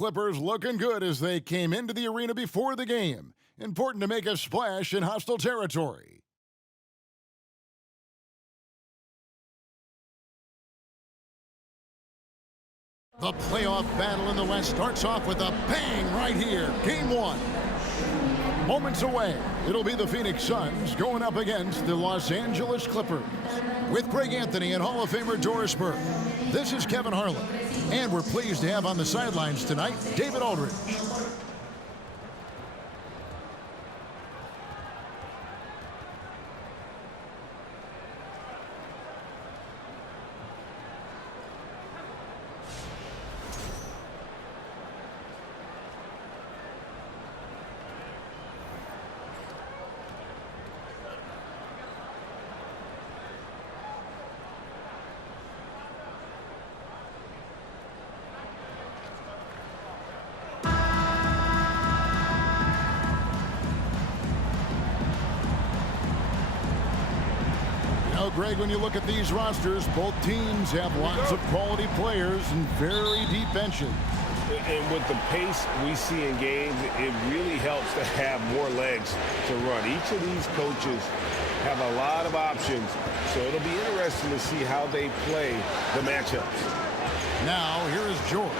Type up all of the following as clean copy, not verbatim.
Clippers looking good as they came into the arena before the game. Important to make a splash in hostile territory. The playoff battle in the West starts off with a bang right here. Game one. Moments away, it'll be the Phoenix Suns going up against the Los Angeles Clippers. With Greg Anthony and Hall of Famer Doris Burke, this is Kevin Harlan. And we're pleased to have on the sidelines tonight, David Aldridge. Greg, when you look at these rosters, both teams have lots of quality players and very deep benches. And with the pace we see in games, it really helps to have more legs to run. Each of these coaches have a lot of options, so it'll be interesting to see how they play the matchups. Now, here is George.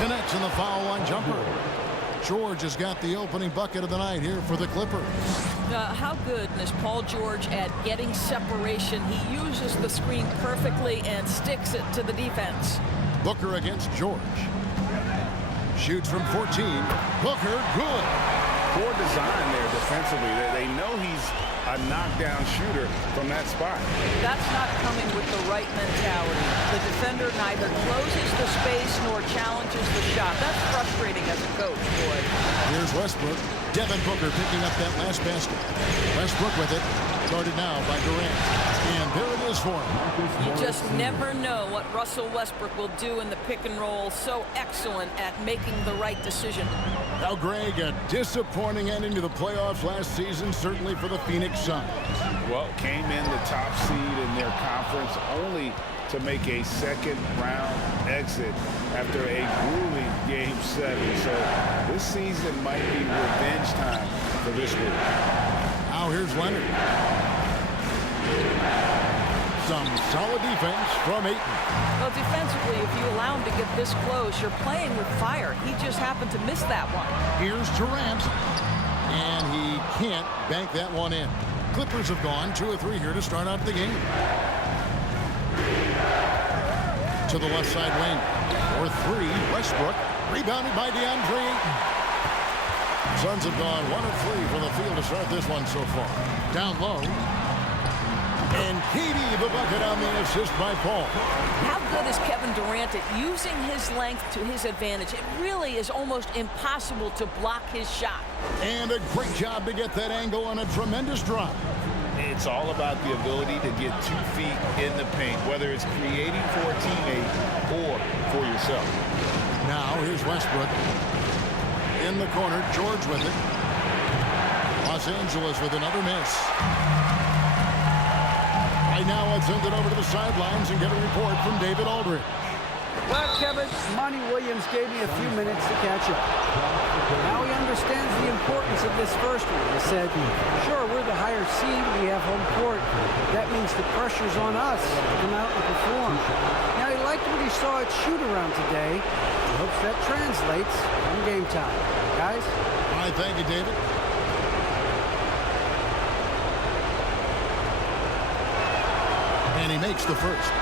Connects in the foul line jumper. George has got the opening bucket of the night here for the Clippers. How good is Paul George at getting separation? He uses the screen perfectly and sticks it to the defense. Booker against George. Shoots from 14. Booker, good. Poor design there defensively. They know he's a knockdown shooter from that spot. That's not coming with the right mentality. The defender neither closes the space nor challenges the shot. That's frustrating as a coach, boy. Here's Westbrook. Devin Booker picking up that last basket. Westbrook with it. Guarded now by Durant. And there it is for him. You just never know what Russell Westbrook will do in the pick and roll. So excellent at making the right decision. Now, Greg, a disappointing ending to the playoffs last season, certainly for the Phoenix Suns. Well, came in the top seed in their conference only to make a second-round exit after a grueling Game 7. So this season might be revenge time for this group. Now here's Leonard. Some solid defense from Ayton. Well, defensively, if you allow him to get this close, you're playing with fire. He just happened to miss that one. Here's Durant. And he can't bank that one in. Clippers have gone 2 or 3 here to start out the game. To the left side wing. For 3, Westbrook. Rebounded by DeAndre Ayton. Suns have gone 1 of 3 from the field to start this one so far. Down low. And KD the bucket on the assist by Paul. How good is Kevin Durant at using his length to his advantage? It really is almost impossible to block his shot. And a great job to get that angle on a tremendous drop. It's all about the ability to get 2 feet in the paint, whether it's creating for a teammate or for yourself. Now here's Westbrook. In the corner, George with it. Los Angeles with another miss. Right now, I'll send it over to the sidelines and get a report from David Aldridge. Well, Kevin, Monty Williams gave me a few minutes to catch up. Now he understands the importance of this first one. He said, sure, we're the higher seed. We have home court. That means the pressure's on us to come out and perform. Now, he liked what he saw at shoot-around today. He hopes that translates in game time. Guys? All right, thank you, David. And he makes the first.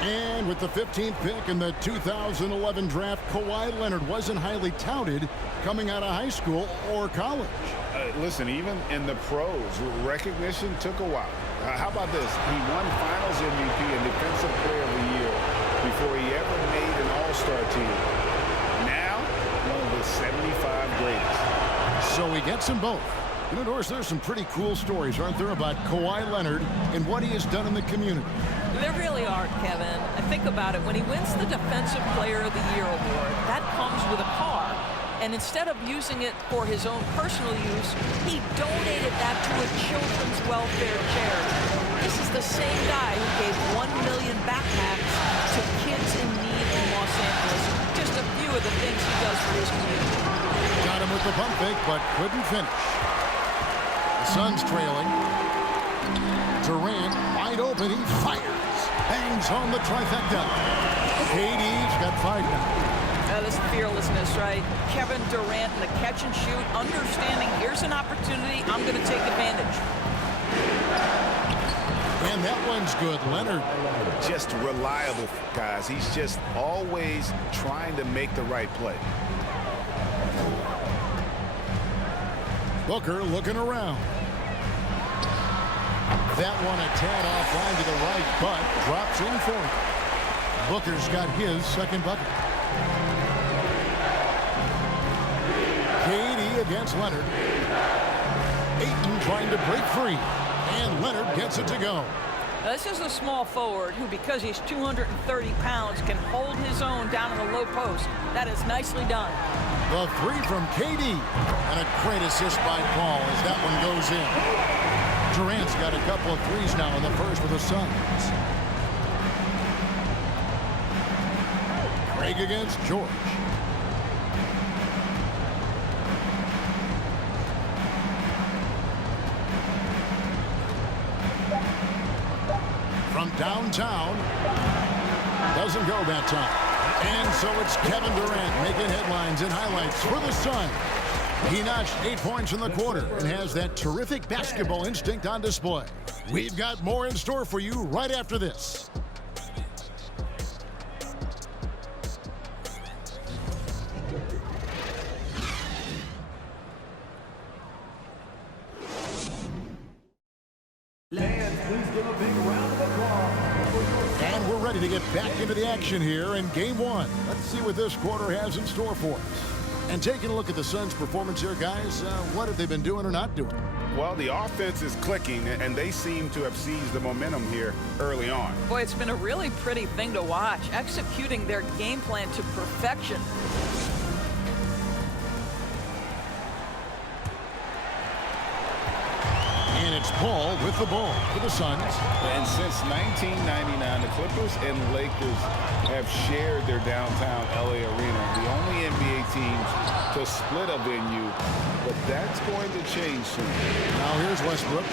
And with the 15th pick in the 2011 draft, Kawhi Leonard wasn't highly touted coming out of high school or college. Listen, even in the pros, recognition took a while. How about this? He won Finals MVP and Defensive Player of the Year before he ever made an All-Star team. Now, one of the 75 greatest. So he gets them both. You know, Doris, there's some pretty cool stories, aren't there, about Kawhi Leonard and what he has done in the community? There really are, Kevin. I think about it. When he wins the Defensive Player of the Year award, that comes with a car. And instead of using it for his own personal use, he donated that to a children's welfare charity. This is the same guy who gave 1 million backpacks to kids in need in Los Angeles. Just a few for the things he does for his community. Got him with the pump fake, but couldn't finish. The Suns trailing. Durant wide open. He fires. Bangs home the trifecta. KD's got 5 now. This fearlessness, right? Kevin Durant in the catch and shoot, understanding here's an opportunity, I'm going to take advantage. And that one's good. Leonard. Just reliable, guys. He's just always trying to make the right play. Booker looking around. That one a tad offline to the right, but drops in for it. Booker's got his second bucket. KD against Leonard. Ayton trying to break free. And Leonard gets it to go. Now, this is a small forward who, because he's 230 pounds, can hold his own down in the low post. That is nicely done. The 3 from KD. And a great assist by Paul as that one goes in. Durant's got a couple of threes now in the first for the Suns. Craig against George. From downtown. Doesn't go that time. And so it's Kevin Durant making headlines and highlights for the Suns. He notched 8 points in the quarter and has that terrific basketball instinct on display. We've got more in store for you right after this. And we're ready to get back into the action here in Game 1. Let's see what this quarter has in store for us. And taking a look at the Suns' performance here, guys, what have they been doing or not doing? Well, the offense is clicking, and they seem to have seized the momentum here early on. Boy, it's been a really pretty thing to watch, executing their game plan to perfection. And it's Paul with the ball for the Suns. And since 1999, the Clippers and Lakers have shared their downtown LA arena, the only NBA teams to split a venue, but that's going to change soon. Now here's Westbrook.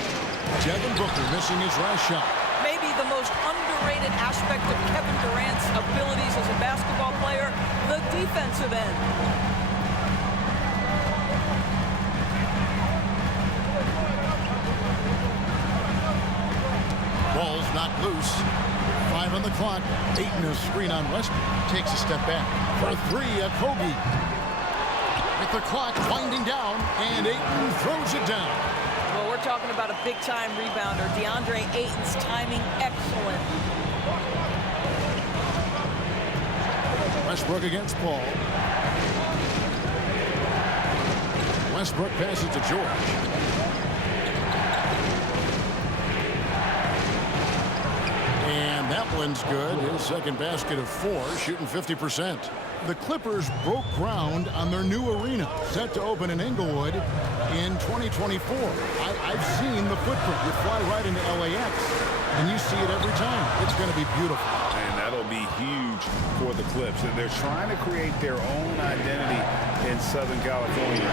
Devin Booker missing his last shot. Maybe the most underrated aspect of Kevin Durant's abilities as a basketball player, the defensive end. Ball's not loose. 5 on the clock. Ayton a screen on Westbrook. Takes a step back. For 3, Okogie. With the clock winding down, and Ayton throws it down. Well, we're talking about a big-time rebounder. DeAndre Ayton's timing excellent. Westbrook against Paul. Westbrook passes to George. And that one's good. His second basket of 4, shooting 50%. The Clippers broke ground on their new arena, set to open in Inglewood in 2024. I've seen the footprint. You fly right into LAX, and you see it every time. It's going to be beautiful. And that'll be huge for the Clips. And they're trying to create their own identity in Southern California.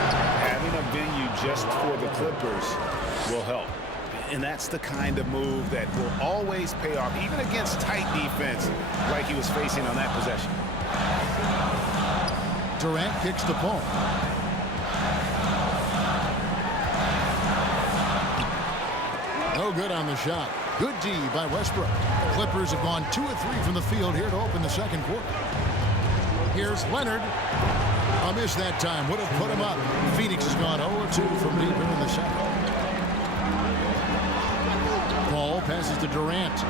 Having a venue just for the Clippers will help. And that's the kind of move that will always pay off, even against tight defense like he was facing on that possession. Durant kicks to Paul. No good on the shot. Good D by Westbrook. The Clippers have gone 2 of 3 from the field here to open the second quarter. Here's Leonard. A miss that time. Would have put him up. Phoenix has gone 0-2 from deep in the second. Paul passes to Durant.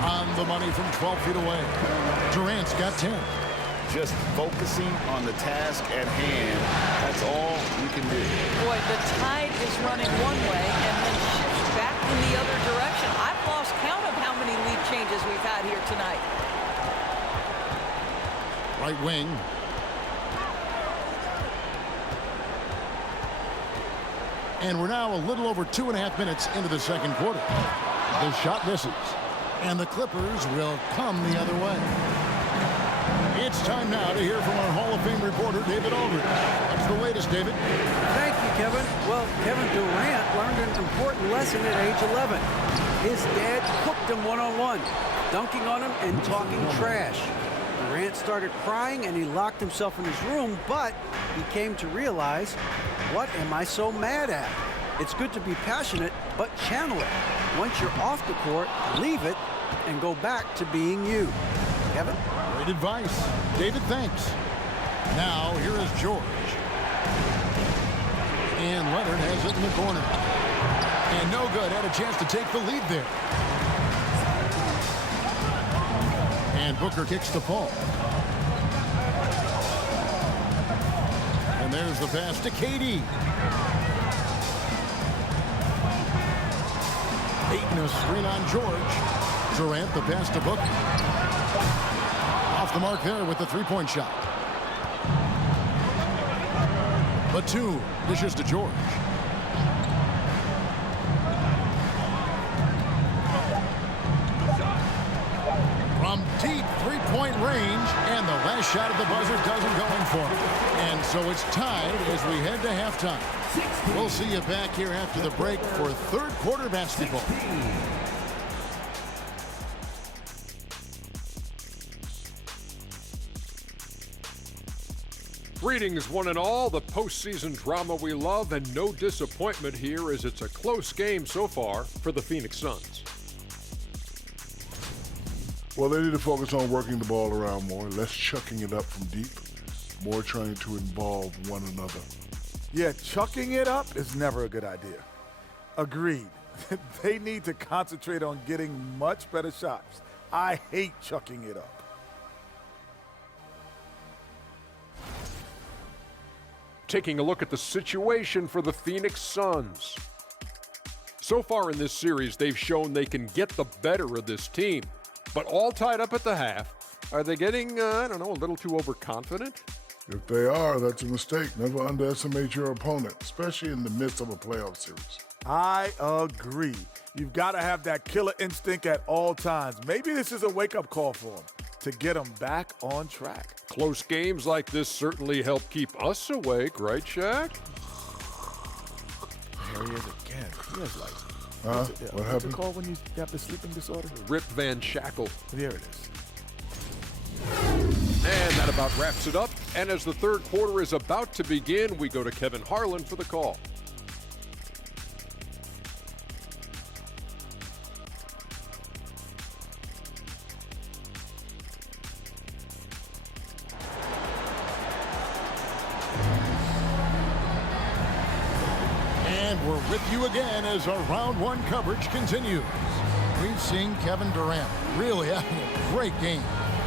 On the money from 12 feet away. Durant's got 10. Just focusing on the task at hand. That's all you can do. Boy, the tide is running one way and then shifts back in the other direction. I've lost count of how many lead changes we've had here tonight. Right wing. And we're now a little over 2.5 minutes into the second quarter. The shot misses. And the Clippers will come the other way. It's time now to hear from our Hall of Fame reporter, David Aldridge. What's the latest, David? Thank you, Kevin. Well, Kevin Durant learned an important lesson at age 11. His dad cooked him one-on-one, dunking on him and talking trash. Durant started crying and he locked himself in his room, but he came to realize, what am I so mad at? It's good to be passionate, but channel it. Once you're off the court, leave it and go back to being you. Kevin? Great advice. David, thanks. Now, here is George. And Leonard has it in the corner. And no good. Had a chance to take the lead there. And Booker kicks the ball. And there's the pass to KD. Ayton, a screen on George. Durant, the pass to Booker. Off the mark there with the three-point shot. Batum dishes to George. From deep three-point range, and the last shot of the buzzer doesn't go in for him. And so it's tied as we head to halftime. We'll see you back here after the break for third quarter basketball. Greetings, one and all. The postseason drama we love, and no disappointment here as it's a close game so far for the Phoenix Suns. Well, they need to focus on working the ball around more, less chucking it up from deep, more trying to involve one another. Yeah, chucking it up is never a good idea. Agreed. They need to concentrate on getting much better shots. I hate chucking it up. Taking a look at the situation for the Phoenix Suns. So far in this series, they've shown they can get the better of this team, but all tied up at the half. Are they getting, a little too overconfident? If they are, that's a mistake. Never underestimate your opponent, especially in the midst of a playoff series. I agree. You've got to have that killer instinct at all times. Maybe this is a wake-up call for them to get them back on track. Close games like this certainly help keep us awake, right, Shaq? There he is again. He has like, What what's happened? it called when you have the sleeping disorder? Rip Van Shackle. There it is. And that about wraps it up. And as the third quarter is about to begin, we go to Kevin Harlan for the call. And we're with you again as our round one coverage continues. We've seen Kevin Durant really having a great game.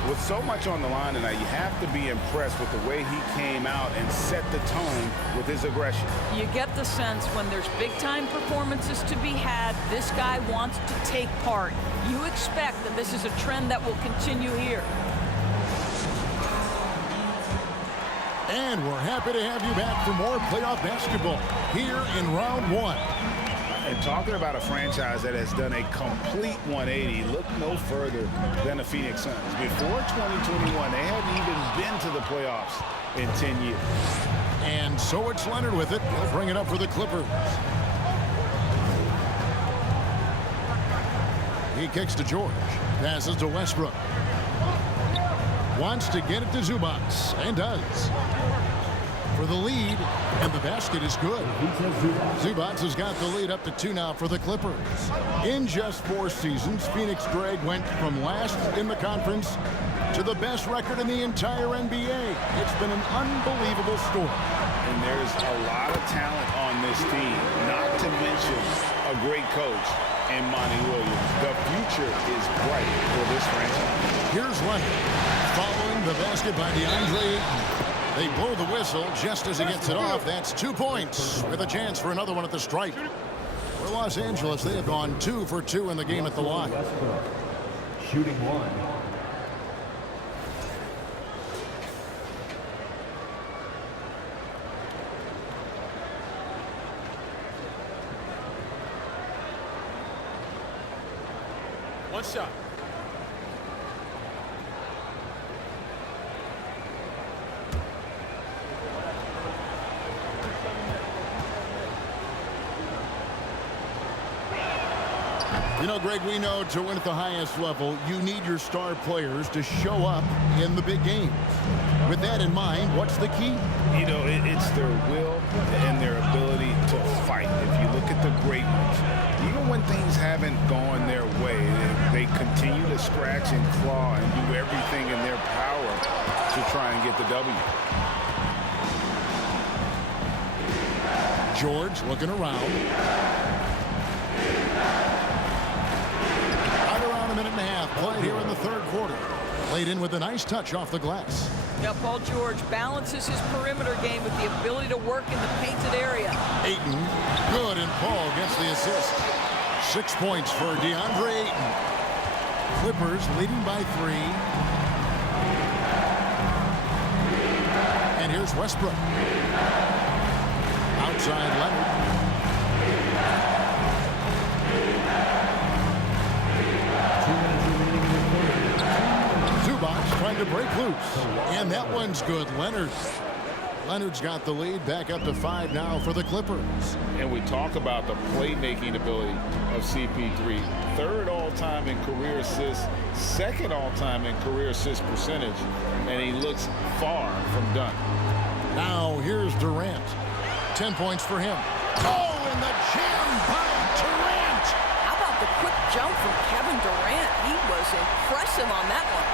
With so much on the line tonight, you have to be impressed with the way he came out and set the tone with his aggression. You get the sense when there's big-time performances to be had, this guy wants to take part. You expect that this is a trend that will continue here. And we're happy to have you back for more playoff basketball here in round one. And talking about a franchise that has done a complete 180, look no further than the Phoenix Suns. Before 2021, they hadn't even been to the playoffs in 10 years. And so it's Leonard with it. He'll bring it up for the Clippers. He kicks to George. Passes to Westbrook. Wants to get it to Zubac, and does. For the lead, and the basket is good. Zubac has got the lead up to 2 now for the Clippers. In just 4 seasons, Phoenix Greg went from last in the conference to the best record in the entire NBA. It's been an unbelievable story. And there's a lot of talent on this team, not to mention a great coach in Monty Williams. The future is bright for this franchise. Here's Leonard following the basket by DeAndre Ayton. They blow the whistle just as he gets it off. That's 2 points with a chance for another one at the stripe. For Los Angeles, they have gone 2 for 2 in the game at the line. Shooting 1. One shot. You know, Greg, we know to win at the highest level, you need your star players to show up in the big games. With that in mind, what's the key? You know, it's their will and their ability to fight. If you look at the great ones, even when things haven't gone their way, they continue to scratch and claw and do everything in their power to try and get the W. George looking around. Right around a minute and a half played here in the third quarter. Played in with a nice touch off the glass. Yeah, Paul George balances his perimeter game with the ability to work in the painted area. Ayton, good, and Paul gets the assist. 6 points for DeAndre Ayton. Clippers leading by 3. And here's Westbrook. Outside Leonard. Zubac trying to break loose. And that one's good. Leonard's got the lead back up to 5 now for the Clippers. And we talk about the playmaking ability of CP3. 3rd all-time in career assists, 2nd all-time in career assist percentage, and he looks far from done. Now here's Durant. 10 points for him. Oh, and the jam by Durant. How about the quick jump from Kevin Durant? He was impressive on that one.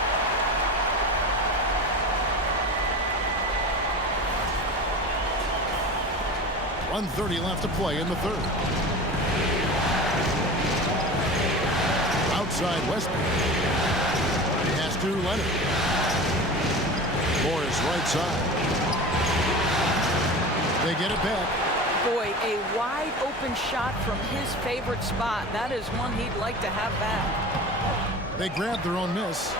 1:30 left to play in the third. Outside Westbrook. Pass to Leonard. Morris right side. They get it back. Boy, a wide open shot from his favorite spot. That is one he'd like to have back. They grab their own miss.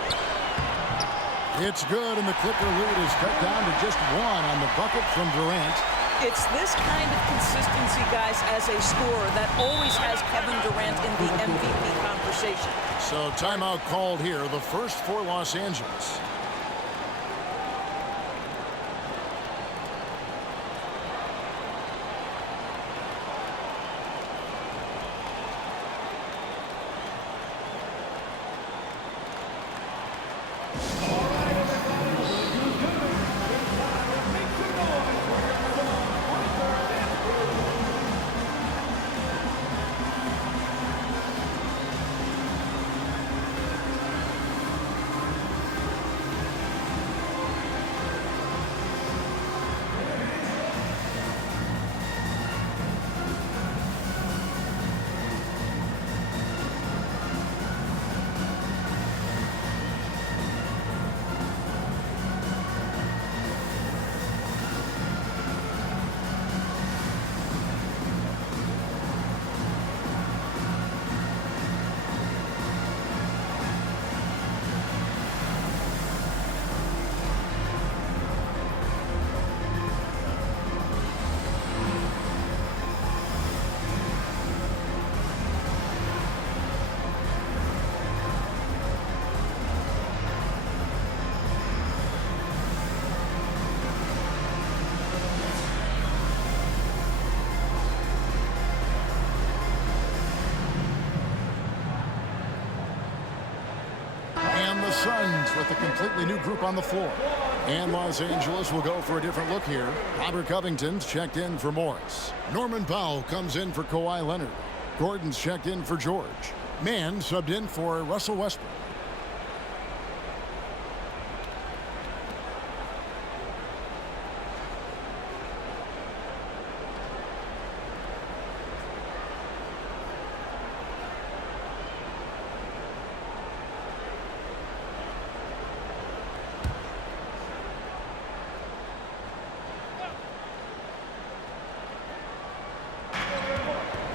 It's good, and the Clipper lead is cut down to just 1 on the bucket from Durant. It's this kind of consistency, guys, as a scorer that always has Kevin Durant in the MVP conversation. So timeout called here, the first for Los Angeles. Suns with a completely new group on the floor. And Los Angeles will go for a different look here. Robert Covington's checked in for Morris. Norman Powell comes in for Kawhi Leonard. Gordon's checked in for George. Mann subbed in for Russell Westbrook.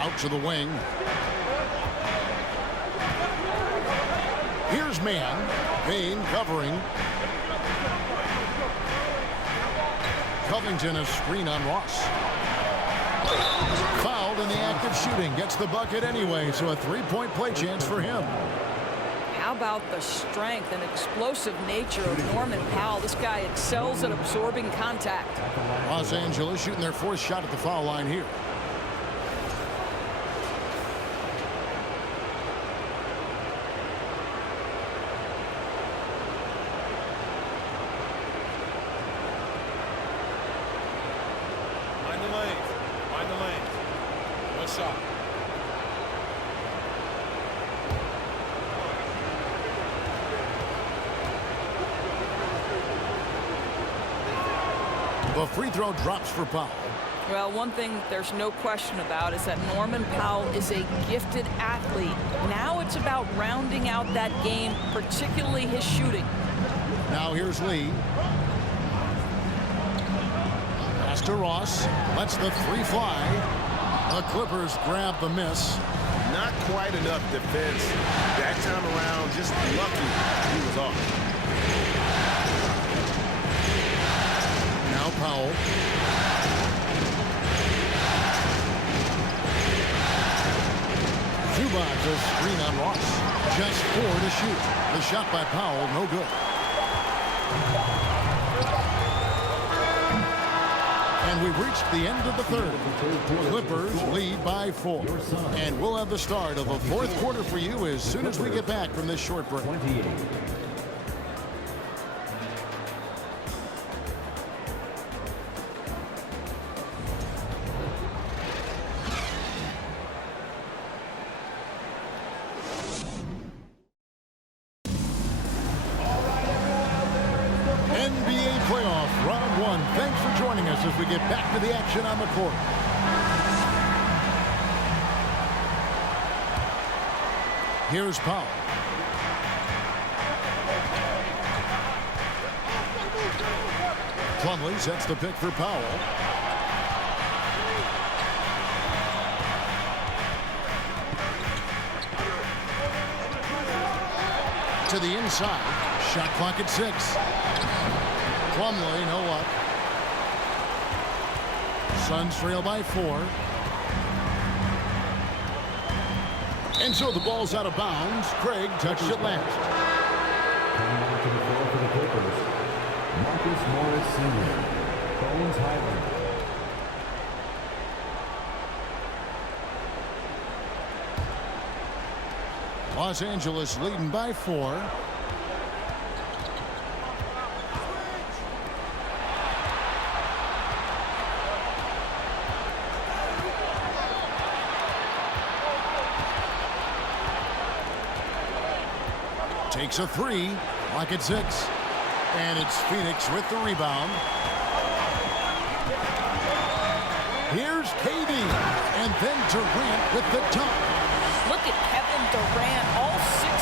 Out to the wing. Here's Mann. Payne covering. Covington a screen on Ross. Fouled in the act of shooting. Gets the bucket anyway, so a three-point play chance for him. How about the strength and explosive nature of Norman Powell? This guy excels at absorbing contact. Los Angeles shooting their fourth shot at the foul line here. lanes. Mind the lanes. One shot. The free throw drops for Powell. Well, one thing there's no question about is that Norman Powell is a gifted athlete. Now it's about rounding out that game, particularly his shooting. Now here's Lee. Pass to Ross. Lets the three fly. The Clippers grab the miss. Not quite enough defense. That time around, just lucky he was off. Now Powell. Zubac a screen on Ross. Just 4 to shoot. The shot by Powell, no good. And we've reached the end of the third. Clippers lead by 4. And we'll have the start of the fourth quarter for you as soon as we get back from this short break. 28. NBA playoff round 1. Thanks for joining us as we get back to the action on the court. Here's Powell. Plumlee sets the pick for Powell. To the inside. Shot clock at 6. Plumlee, no luck. Suns trail by 4. And so the ball's out of bounds. Craig touched it last. Coming on to the floor for the Clippers, Marcus Morris Sr., Bones Highland. Los Angeles leading by 4. Takes a 3, lock at 6. And it's Phoenix with the rebound. Here's KD. And then Durant with the dunk. Look at Kevin Durant, all 6'9",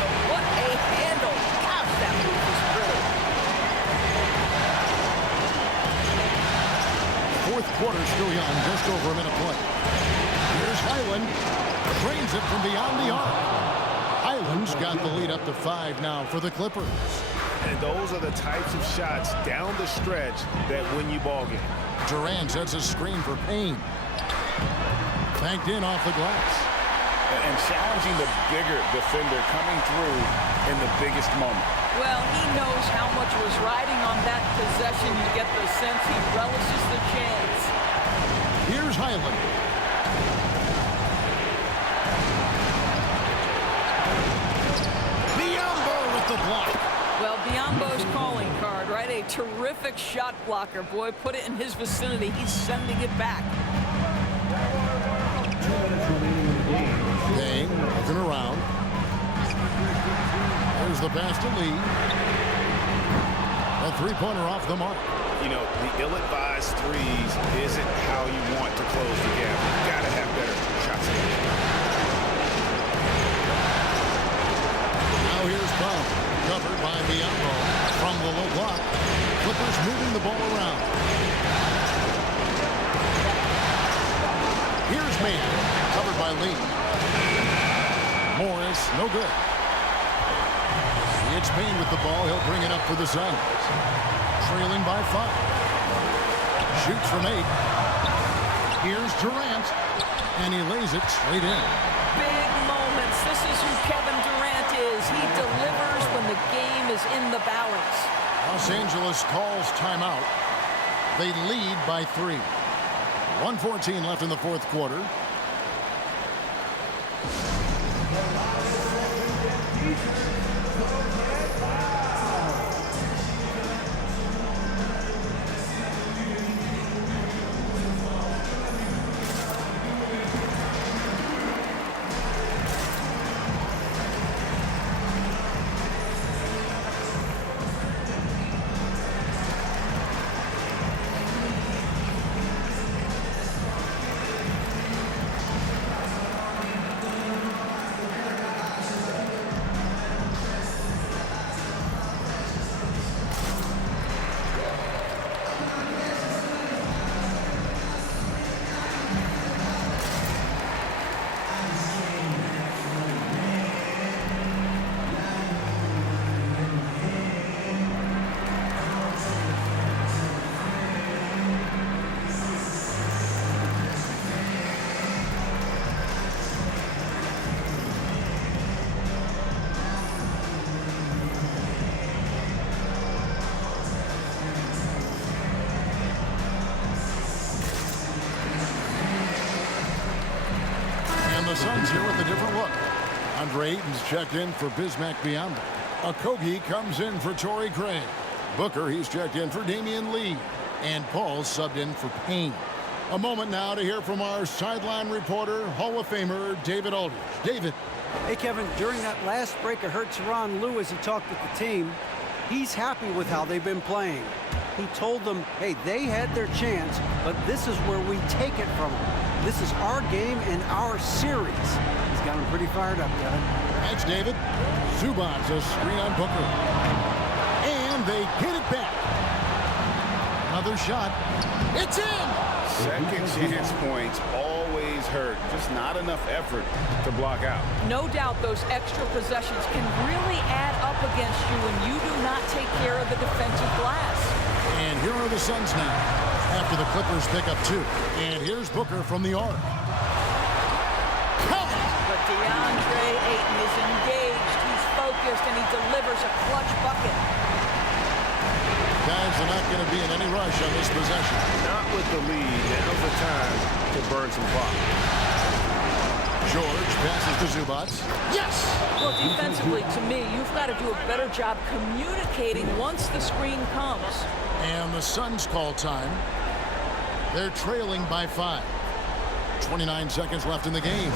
but what a handle. Gosh, that move was brilliant. Fourth quarter still young, just over a minute play. Here's Highland. Drains it from beyond the arc. Highland's got the lead up to 5 now for the Clippers. And those are the types of shots down the stretch that win you ball game. Durant sets a screen for Payne. Banked in off the glass. And challenging the bigger defender coming through in the biggest moment. Well, he knows how much was riding on that possession. You get the sense he relishes the chance. Here's Highland. Biyombo with the block. Well, Biyombo's calling card, right? A terrific shot blocker. Boy, put it in his vicinity. He's sending it back. 2 minutes remaining in the game. Payne looking around. There's the pass to Lee. A three-pointer off the mark. You know, the ill-advised threes isn't how you want to close the gap. You've got to have better shot selection. Now here's Powell. Covered by Biyombo from the low block. Clippers moving the ball around. Here's Mayer. Covered by Lee. Morris, no good. It's Payne with the ball. He'll bring it up for the Suns. Trailing by 5. Shoots from 8. Here's Durant. And he lays it straight in. Big moments. This is who Kevin Durant is. He delivers when the game is in the balance. Los Angeles calls timeout. They lead by 3. 1:14 left in the fourth quarter. DeAndre Ayton's checked in for Bismack Biyombo. Okogie comes in for Torrey Craig. Booker, he's checked in for Damian Lee. And Paul subbed in for Payne. A moment now to hear from our sideline reporter, Hall of Famer David Aldridge. David. Hey, Kevin, during that last break, I heard Tyronn Lue as he talked with the team. He's happy with how they've been playing. He told them, hey, they had their chance, but this is where we take it from them. This is our game and our series. He's got them pretty fired up, Kevin. Thanks, David. Zubac, a screen on Booker. And they get it back. Another shot. It's in! Second chance points always hurt. Just not enough effort to block out. No doubt those extra possessions can really add up against you when you do not take care of the defensive glass. And here are the Suns now, after the Clippers pick up 2. And here's Booker from the arc. But DeAndre Ayton is engaged, he's focused, and he delivers a clutch bucket. Guys are not going to be in any rush on this possession. Not with the lead. Now's the time to burn some clock. George passes to Zubac. Yes! Well, defensively, to me, you've got to do a better job communicating once the screen comes. And the Suns call time. They're trailing by 5. 29 seconds left in the game.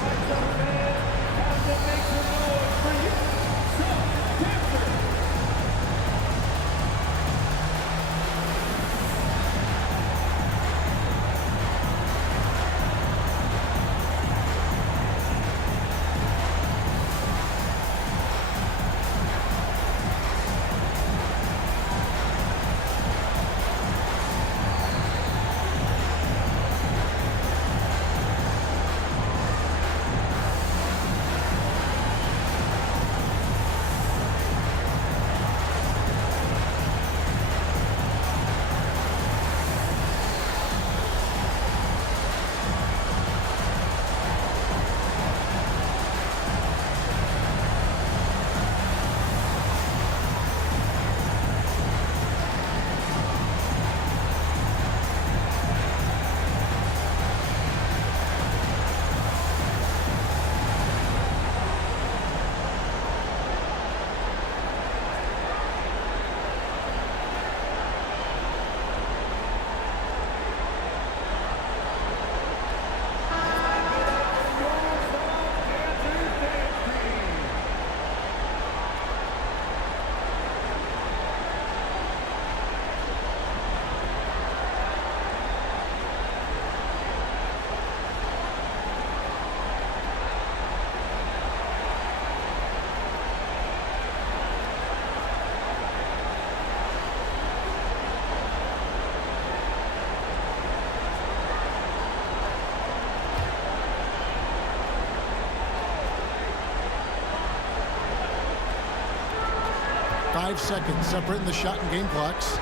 Five seconds separating the shot and game clocks.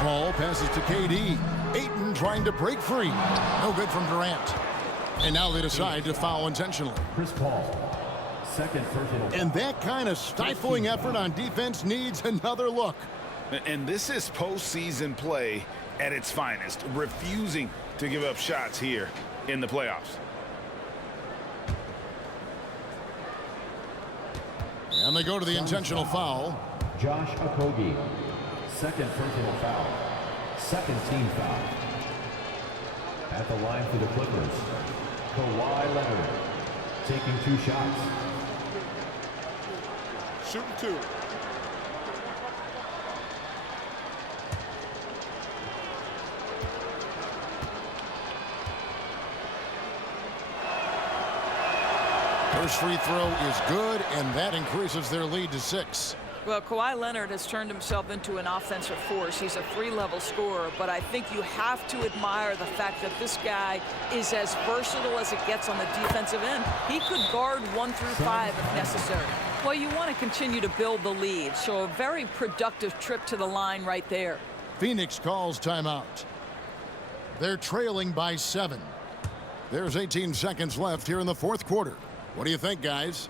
Paul passes to KD. Ayton trying to break free. No good from Durant. And now they decide to foul intentionally. Chris Paul, second personal. And that kind of stifling effort on defense needs another look. And this is postseason play at its finest, refusing to give up shots here in the playoffs. And they go to the intentional foul. Josh Okogie, second personal foul. Second team foul. At the line for the Clippers, Kawhi Leonard, taking 2 shots. Shooting 2. First free throw is good, and that increases their lead to 6. Well, Kawhi Leonard has turned himself into an offensive force. He's a 3-level scorer, but I think you have to admire the fact that this guy is as versatile as it gets on the defensive end. He could guard 1 through 5 if necessary. Well, you want to continue to build the lead, so a very productive trip to the line right there. Phoenix calls timeout. They're trailing by 7. There's 18 seconds left here in the fourth quarter. What do you think, guys?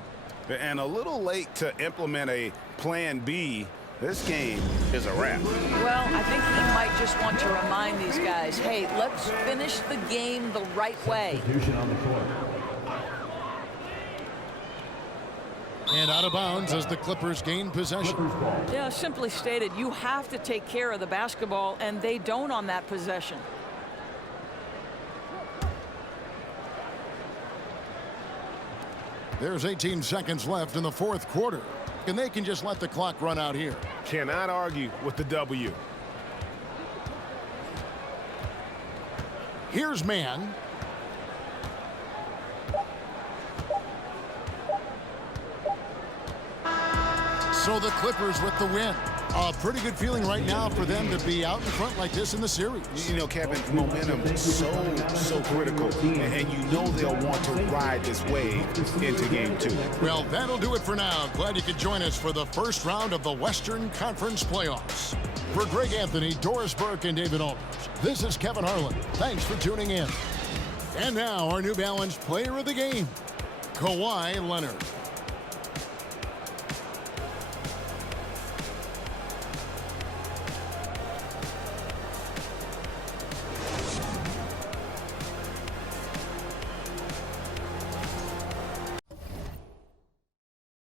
And a little late to implement a plan B. This game is a wrap. Well, I think he might just want to remind these guys, hey, let's finish the game the right way. Substitution on the court. And out of bounds as the Clippers gain possession. Yeah, simply stated, you have to take care of the basketball, and they don't on that possession. There's 18 seconds left in the fourth quarter, and they can just let the clock run out here. Cannot argue with the W. Here's man. So the Clippers with the win. A pretty good feeling right now for them to be out in front like this in the series. You know, Kevin, momentum so critical, and you know they'll want to ride this wave into game 2. Well, that'll do it for now. Glad you could join us for the first round of the Western Conference Playoffs. For Greg Anthony, Doris Burke, and David Aldridge, this is Kevin Harlan. Thanks for tuning in. And now, our New Balance player of the game, Kawhi Leonard.